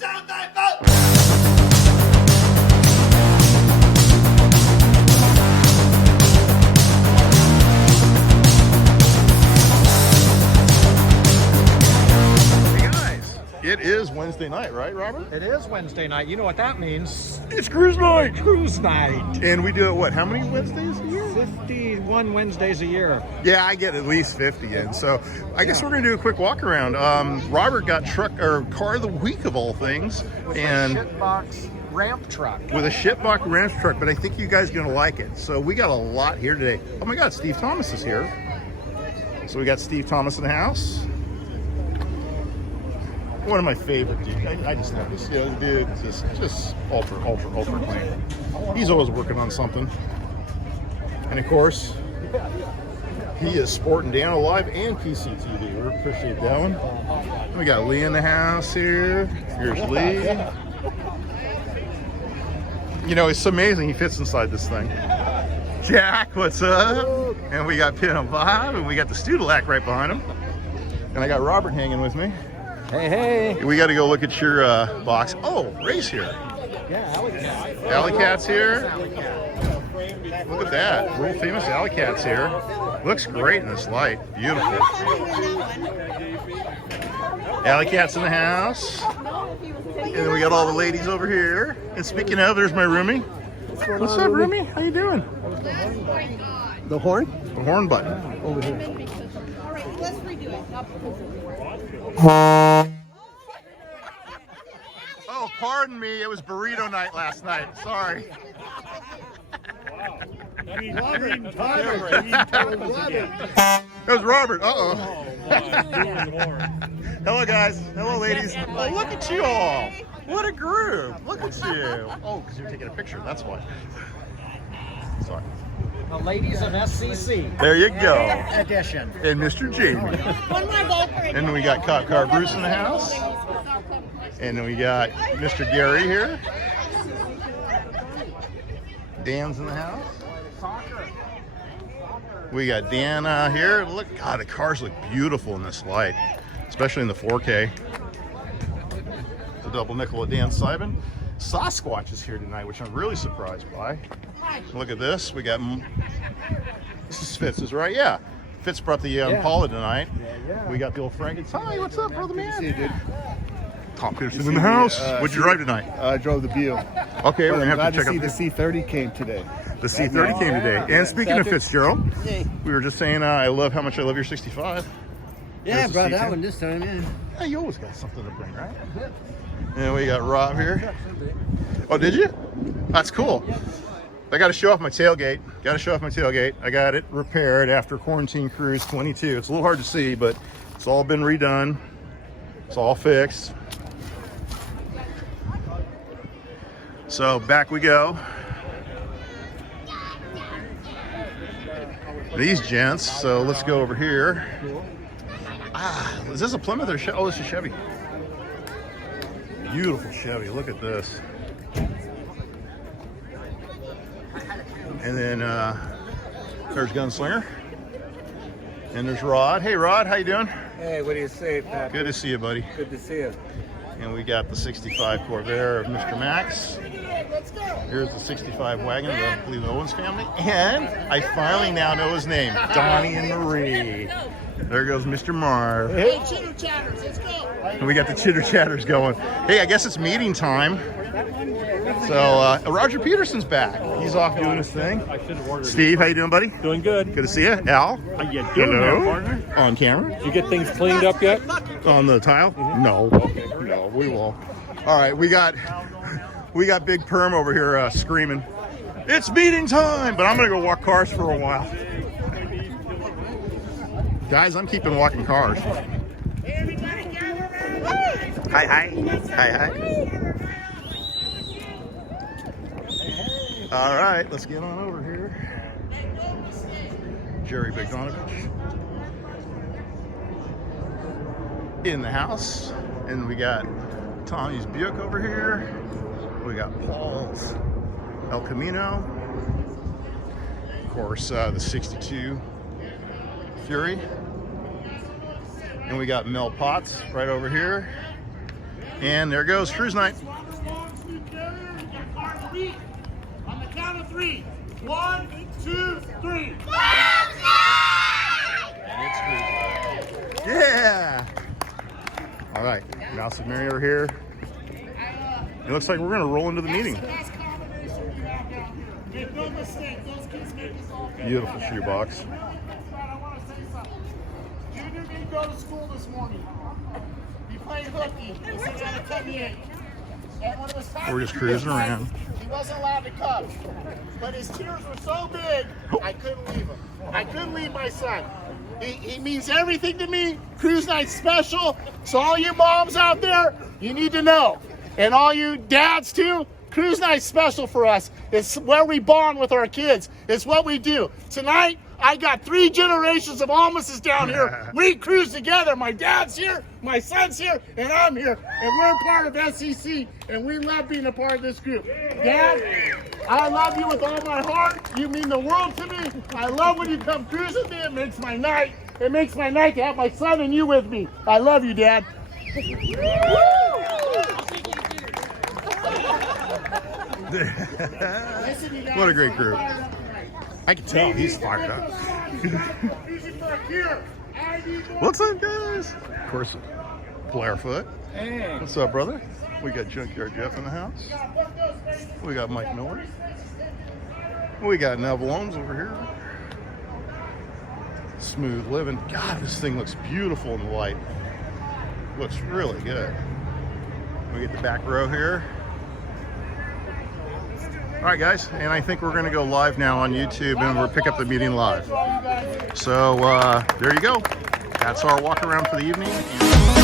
It is Wednesday night, right, Robert? It is Wednesday night. You know what that means? It's cruise night. Cruise night. And we do it, what, how many Wednesdays a year? 51 Wednesdays a year. Yeah, I get at least 50 in. So I guess we're going to do a quick walk around. Robert got car of the week of all things. And a shitbox ramp truck. With a shitbox ramp truck, but I think you guys are going to like it. So we got a lot here today. Oh my God, Steve Thomas is here. So we got Steve Thomas in the house. One of my favorite dudes. I just love this dude. Just ultra clean. He's always working on something. And of course, he is sporting Dan Alive and PCTV. We appreciate that one. We got Lee in the house here. Here's Lee. You know, it's amazing he fits inside this thing. Jack, what's up? And we got Pin and Bob, and we got the Studelac right behind him. And I got Robert hanging with me. Hey. We got to go look at your box. Oh, Ray's here. Yeah, Alley Cat. Alley Cat's here. Look at that. World famous Alley Cat's here. Looks great in this light. Beautiful. Alley Cat's in the house. And then we got all the ladies over here. And speaking of, there's my roomie. What's up, roomie? How you doing? The horn? The horn button. Over here. All right, let's redo it. Oh, pardon me. It was burrito night last night. Sorry. It was Robert. Hello, guys. Hello, ladies. Oh, look at you all. What a group. Look at you. Oh, because you're taking a picture. That's why. Sorry. The ladies of SCC. There you go. Edition. And Mr. Jamie. And then we got Cop Car Bruce in the house. And then we got Mr. Gary here. Dan's in the house. We got Dan here. Look, God, the cars look beautiful in this light, especially in the 4K. The double nickel of Dan Simon. Sasquatch is here tonight, which I'm really surprised by. Look at this. We got, this is Fitz's, right? Yeah. Fitz brought the Impala tonight. We got the old Frankie. Hi, what's up, brother man? See you, dude. Tom Peterson in the house. What'd you drive tonight? I drove the Buick. Okay, we're going to have to check out. The C30 came today. The C30 came today. And speaking of Fitzgerald, we were just saying, I love how much I love your 65. Yeah, I brought that one this time, yeah. Yeah, you always got something to bring, right? And we got Rob here. Oh, did you? That's cool. I got to show off my tailgate. I got it repaired after Quarantine Cruise 22. It's a little hard to see, but it's all been redone. It's all fixed. So back we go. These gents, so let's go over here. Ah, is this a Plymouth or Chevy? Oh, this is Chevy. Beautiful Chevy, look at this. And then there's Gunslinger. And there's Rod. Hey Rod, how you doing? Hey, what do you say, Pat? Good to see you, buddy. Good to see you. And we got the 65 Corvair of Mr. Max. Here's the 65 wagon of the, I believe, the Owens family. And I finally now know his name, Donnie and Marie. There goes Mr. Marv. Hey, chitter chatters, let's go. And we got the chitter chatters going. Hey, I guess it's meeting time. So Roger Peterson's back. He's off doing his thing. Steve, how you doing, buddy? Doing good. Good to see you. Al? How you doing there, partner? On camera? Did you get things cleaned up yet? On the tile? No. No, we won't. All right, we got Big Perm over here screaming, "It's meeting time!" But I'm gonna go walk cars for a while. Guys, I'm keeping walking cars. Hi, hi. Hi, hi. All right, let's get on over here. Jerry Bogdanovich in the house. And we got Tommy's Buick over here. We got Paul's El Camino. Of course, the 62 Fury. And we got Mel Potts right over here. And there goes cruise night. On the count of 3. 1, 2, 3. Yeah! All right, Mouse and Mary are here. It looks like we're going to roll into the meeting. Make no mistake, those kids make us all better. Beautiful shoebox. Really quick, Fred, I want to say something. Junior didn't go to school this morning. He played hooky. He sits on a 78. And when it was time We're just to cruising get right, around. He wasn't allowed to come. But his tears were so big, I couldn't leave him. I couldn't leave my son. He means everything to me. Cruise night's special. So all you moms out there, you need to know. And all you dads too, cruise night's special for us. It's where we bond with our kids. It's what we do. Tonight, I got 3 generations of Almases down here. We cruise together. My dad's here, my son's here, and I'm here. And we're part of SCC, and we love being a part of this group. Dad, I love you with all my heart. You mean the world to me. I love when you come cruise with me. It makes my night. It makes my night to have my son and you with me. I love you, Dad. What a great group. I can tell he's fired up. What's up, guys? Of course, Blairfoot. Hey. What's up, brother? We got Junkyard Jeff in the house. We got Mike Miller. We got Neville Holmes over here. Smooth living. God, this thing looks beautiful in the light. Looks really good. We get the back row here. All right, guys, and I think we're going to go live now on YouTube, and we'll pick up the meeting live. So there you go. That's our walk around for the evening.